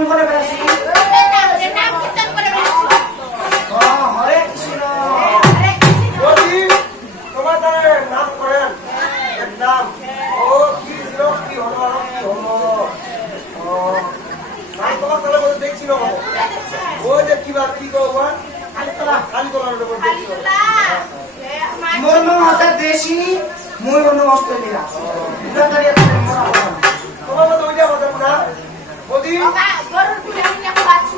কীর্তন করে বেড়াচ্ছি হরে কৃষ্ণ বলি নাম করেন নাম ও কি ছিল কি হলো কি হলো ভাই তোমার তাহলে বলে দেখছিল ও যে কিবার কি করব কালীতলা কালীতলার বলে দেখছিল মোর নাম হচ্ছে দেশি মোর নাম অস্ট্রেলিয়া তোমার তো ওইটা বলতাম না। Oke, baru dulu yang bahas